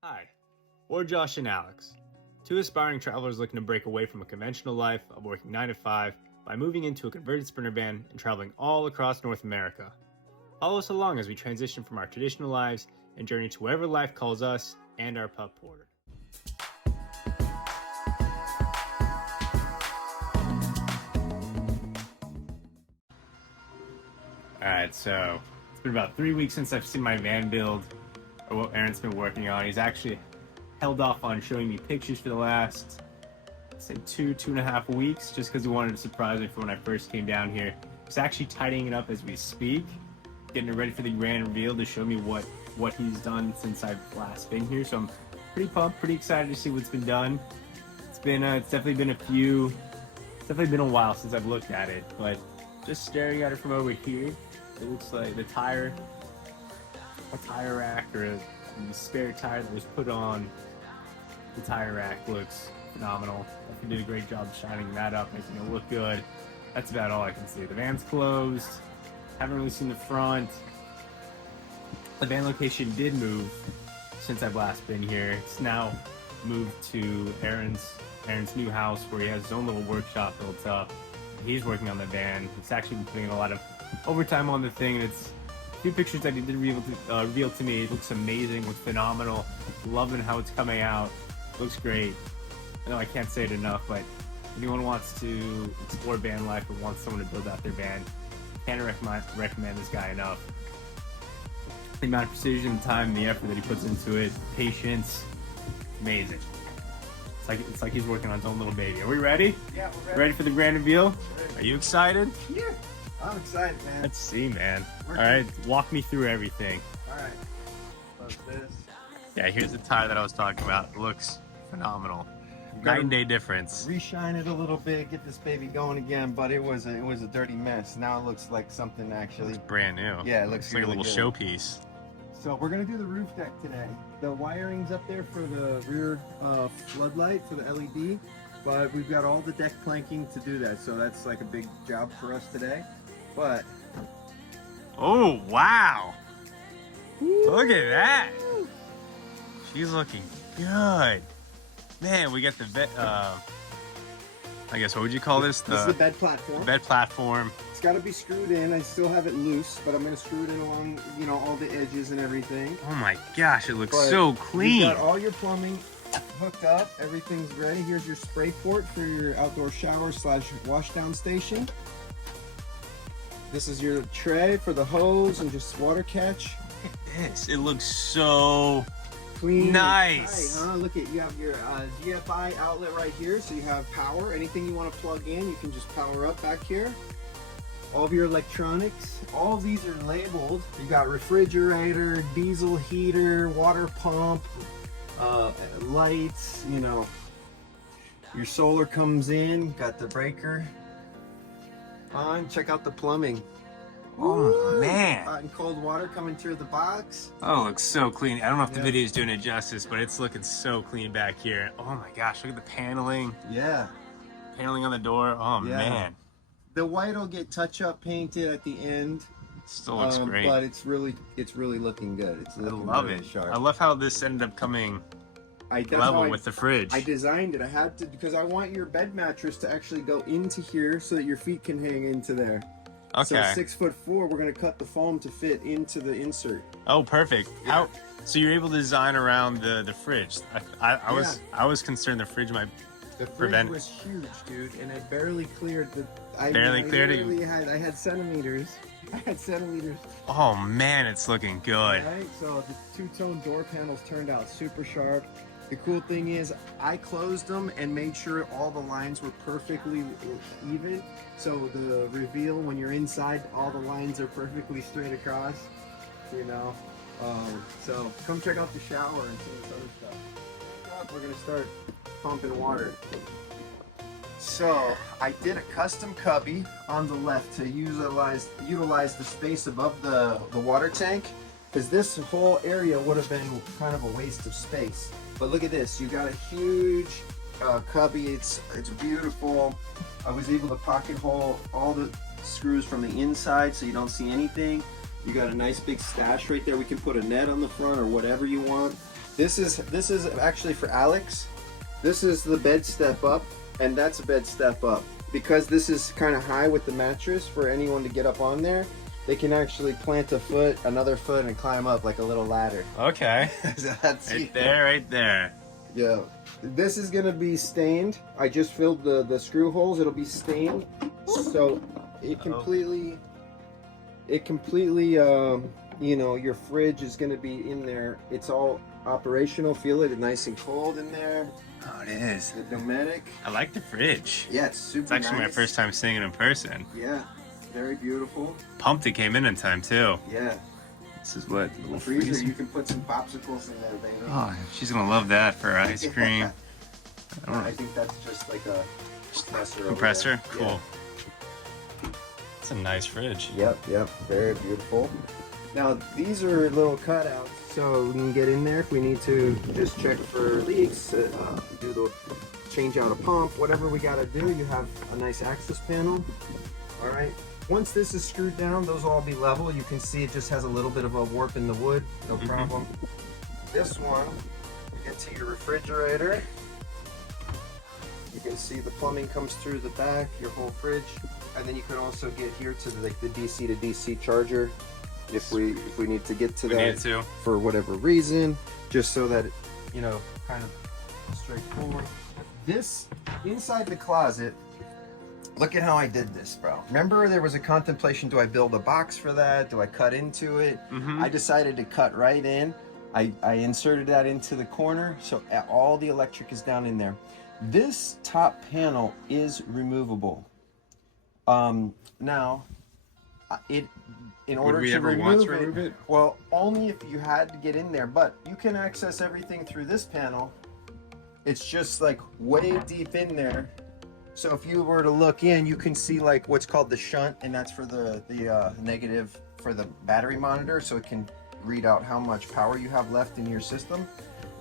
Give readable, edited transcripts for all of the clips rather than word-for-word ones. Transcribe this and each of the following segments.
Hi, we're Josh and Alex, two aspiring travelers looking to break away from a conventional life of working 9 to 5 by moving into a converted Sprinter van and traveling all across North America. Follow us along as we transition from our traditional lives and journey to wherever life calls us and our pup porter. Alright, so it's been about 3 weeks since I've seen my van build, or what Aaron's been working on. He's actually held off on showing me pictures for the last, say, two and a half weeks, just because he wanted to surprise me for when I first came down here. He's actually tidying it up as we speak, getting it ready for the grand reveal to show me what he's done since I've last been here. So I'm pretty pumped, pretty excited to see what's been done. It's definitely been a while since I've looked at it, but just staring at it from over here, it looks like a tire rack or a spare tire that was put on the tire rack looks phenomenal. I did a great job shining that up, making it look good. That's about all I can see. The van's closed. Haven't really seen the front. The van location did move since I've last been here. It's now moved to Aaron's new house where he has his own little workshop built up. He's working on the van. He's actually been putting a lot of overtime on the thing. And it's a few pictures that he did reveal to me. It looks amazing, looks phenomenal. Loving how it's coming out. Looks great. I know I can't say it enough, but if anyone wants to explore van life or wants someone to build out their van, can't recommend this guy enough. The amount of precision, the time, the effort that he puts into it, patience, amazing. It's like he's working on his own little baby. Are we ready? Yeah, we're ready. Ready for the grand reveal? Sure. Are you excited? Yeah, I'm excited, man. Let's see, man. All right, walk me through everything. All right. Close this. Yeah, here's the tire that I was talking about. It looks phenomenal. Night and day difference. Reshine it a little bit, get this baby going again, but it was a dirty mess. Now it looks like something actually. It's brand new. Yeah, it looks like really a little showpiece. So we're gonna do the roof deck today. The wiring's up there for the rear floodlight for the LED, but we've got all the deck planking to do that. So that's like a big job for us today. But oh wow! Look at that. She's looking good. Man, we got the bed. I guess what would you call this? This is the bed platform. Bed platform. It's got to be screwed in. I still have it loose, but I'm going to screw it in along, all the edges and everything. Oh my gosh, it looks so clean. You've got all your plumbing hooked up. Everything's ready. Here's your spray port for your outdoor shower / wash down station. This is your tray for the hose and just water catch. Look at this. It looks so clean. Nice. Tight, huh? Look at, you have your GFI outlet right here, so you have power. Anything you want to plug in, you can just power up back here. All of your electronics, all of these are labeled. You got refrigerator, diesel heater, water pump, lights, your solar comes in, got the breaker on. Check out the plumbing. Oh Woo! man. Hot and cold water coming through the box. Oh, it looks so clean. I don't know if the video is doing it justice, but it's looking so clean back here. Oh my gosh, look at the paneling. Yeah. Paneling on the door. Oh man. The white will get touch-up painted at the end. Still looks great. But it's really looking good. It's looking love really it. sharp. I love how this ended up coming level with the fridge. I designed it. I had to, because I want your bed mattress to actually go into here so that your feet can hang into there. Okay. So 6'4", we're gonna cut the foam to fit into the insert. Oh, perfect. Yeah. So you're able to design around the fridge. I was concerned the fridge might The fridge prevent. was huge, dude, and it barely cleared the. I had centimeters. I had centimeters. Oh man, it's looking good. Right, so the two-tone door panels turned out super sharp. The cool thing is I closed them and made sure all the lines were perfectly even. So the reveal when you're inside, all the lines are perfectly straight across, So come check out the shower and see this other stuff. We're gonna start pumping water. So I did a custom cubby on the left to utilize the space above the water tank, because this whole area would have been kind of a waste of space. But look at this, you got a huge cubby. It's beautiful. I was able to pocket hole all the screws from the inside so you don't see anything. You got a nice big stash right there. We can put a net on the front or whatever you want. This is actually for Alex. This is the bed step up, and that's a bed step up. Because this is kind of high with the mattress for anyone to get up on there, they can actually plant a foot, another foot, and climb up like a little ladder. Okay. So that's Right there, right there. Yeah. This is gonna be stained. I just filled the screw holes. It'll be stained, so it completely, you know, your fridge is gonna be in there. It's all operational. Feel it, it's nice and cold in there. Oh, it is. The pneumatic. I like the fridge. Yeah, it's super It's actually my nice. first time seeing it in person. Yeah, very beautiful. Pumped it came in time too. Yeah. This is what little Freezer. You can put some popsicles in there, baby. Oh, she's gonna love that for ice cream. I think that's just like a compressor. Compressor? Over there. Cool. It's a nice fridge. Yep, very beautiful. Now these are little cutouts, so we can get in there if we need to just check for leaks, do the change out a pump, whatever we got to do. You have a nice access panel. All right. Once this is screwed down, those will all be level. You can see it just has a little bit of a warp in the wood, no problem. This one, you get to your refrigerator. You can see the plumbing comes through the back, your whole fridge, and then you can also get here to the DC to DC charger if we need to get to that for whatever reason, just so that it, you know, kind of straightforward. This inside the closet. Look at how I did this, bro. Remember there was a contemplation, do I build a box for that? Do I cut into it? I decided to cut right in. I inserted that into the corner, so all the electric is down in there. This top panel is removable. Now, in order to remove it, well, only if you had to get in there, but you can access everything through this panel. It's just like way deep in there. So if you were to look in, you can see like what's called the shunt, and that's for the negative for the battery monitor, so it can read out how much power you have left in your system.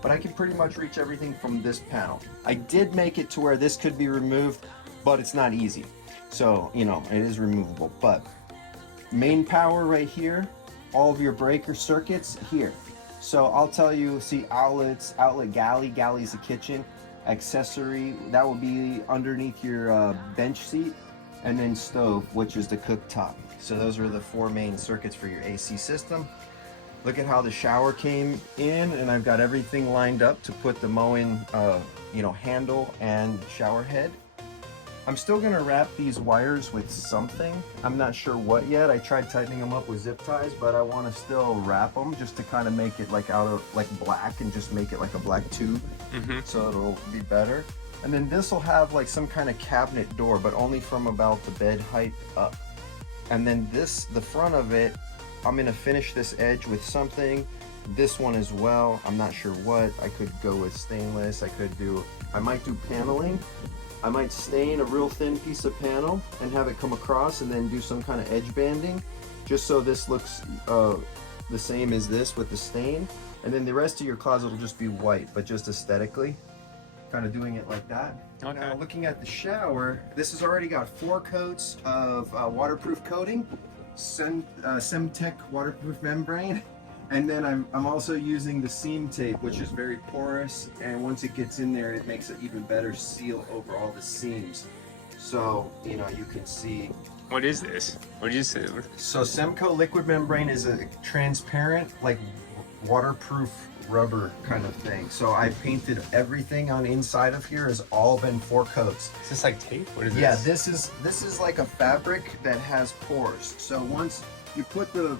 But I can pretty much reach everything from this panel. I did make it to where this could be removed, but it's not easy. So, you know, it is removable. But main power right here, all of your breaker circuits here. So I'll tell you, see outlets, outlet galley's the kitchen. Accessory, that will be underneath your bench seat, and then stove, which is the cooktop. So those are the four main circuits for your AC system. Look at how the shower came in, and I've got everything lined up to put the mowing, you know, handle and shower head. I'm still gonna wrap these wires with something. I'm not sure what yet. I tried tightening them up with zip ties, but I want to still wrap them just to kind of make it like out of like black and just make it like a black tube, so it'll be better. And then this will have like some kind of cabinet door, but only from about the bed height up. And then this, the front of it, I'm gonna finish this edge with something. This one as well. I'm not sure what. I could go with stainless. I might do paneling. I might stain a real thin piece of panel and have it come across, and then do some kind of edge banding, just so this looks the same as this with the stain. And then the rest of your closet will just be white, but just aesthetically, kind of doing it like that. Okay. Now looking at the shower, this has already got 4 coats of waterproof coating, Semtech waterproof membrane. And then I'm also using the seam tape, which is very porous, and once it gets in there, it makes an even better seal over all the seams. So, you know, you can see. What is this? What did you say? So Semco liquid membrane is a transparent, like waterproof rubber kind of thing. So I painted everything on the inside of here has all been 4 coats. Is this like tape? What is this? Yeah, this is like a fabric that has pores. So once you put the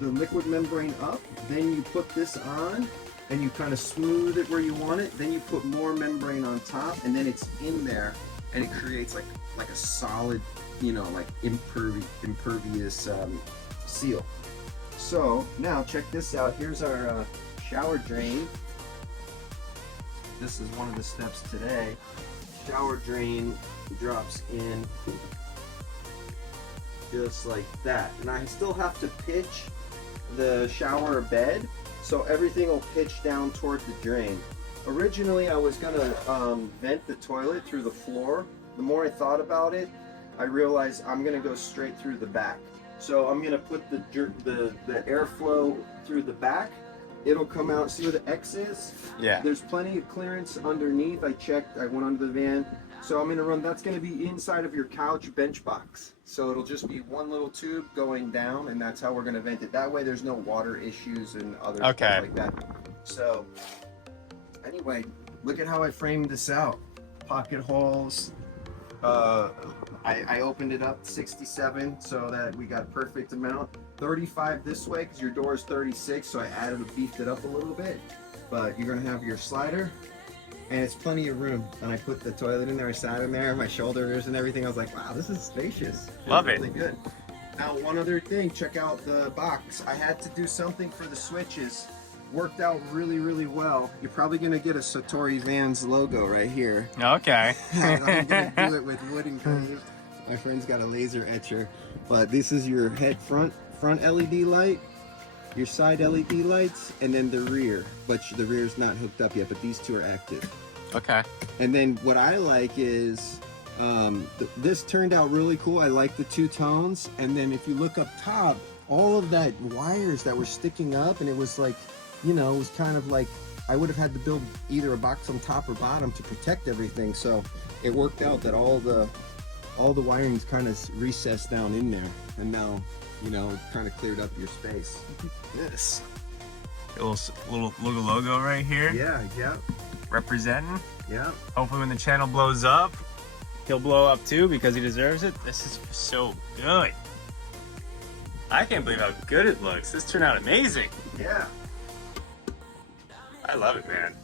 liquid membrane up, then you put this on and you kind of smooth it where you want it, then you put more membrane on top, and then it's in there, and it creates like a solid, you know, like impervious seal. So now check this out. Here's our shower drain. This is one of the steps today. Shower drain drops in just like that, and I still have to pitch the shower bed so everything will pitch down toward the drain. Originally I was gonna vent the toilet through the floor. The more I thought about it, I realized I'm gonna go straight through the back. So I'm gonna put the airflow through the back, it'll come out. See where the X is? Yeah. There's plenty of clearance underneath. I checked. I went under the van. So I'm gonna run. That's gonna be inside of your couch bench box. So it'll just be one little tube going down, and that's how we're gonna vent it. That way, there's no water issues and other stuff like that. So anyway, look at how I framed this out. Pocket holes. I opened it up 67 so that we got perfect amount. 35 this way because your door is 36, so I beefed it up a little bit. But you're gonna have your slider, and it's plenty of room. And I put the toilet in there. I sat in there, my shoulders and everything. I was like, wow, this is spacious. Love it. Really good. Now, one other thing, check out the box. I had to do something for the switches. Worked out really, really well. You're probably gonna get a Satori Vans logo right here. Okay. I'm gonna do it with wooden curve. My friend's got a laser etcher, but this is your front LED light, your side LED lights, and then the rear. But the rear's not hooked up yet, but these two are active. Okay. And then what I like is this turned out really cool. I like the two tones, and then if you look up top, all of that wires that were sticking up, and it was like, you know, it was kind of like I would have had to build either a box on top or bottom to protect everything. So it worked out that all the wiring's kind of recessed down in there, and now, you know, it kind of cleared up your space. Yes. A little logo right here. Yeah. Representing. Yeah. Hopefully when the channel blows up, he'll blow up too because he deserves it. This is so good. I can't believe how good it looks. This turned out amazing. Yeah. I love it, man.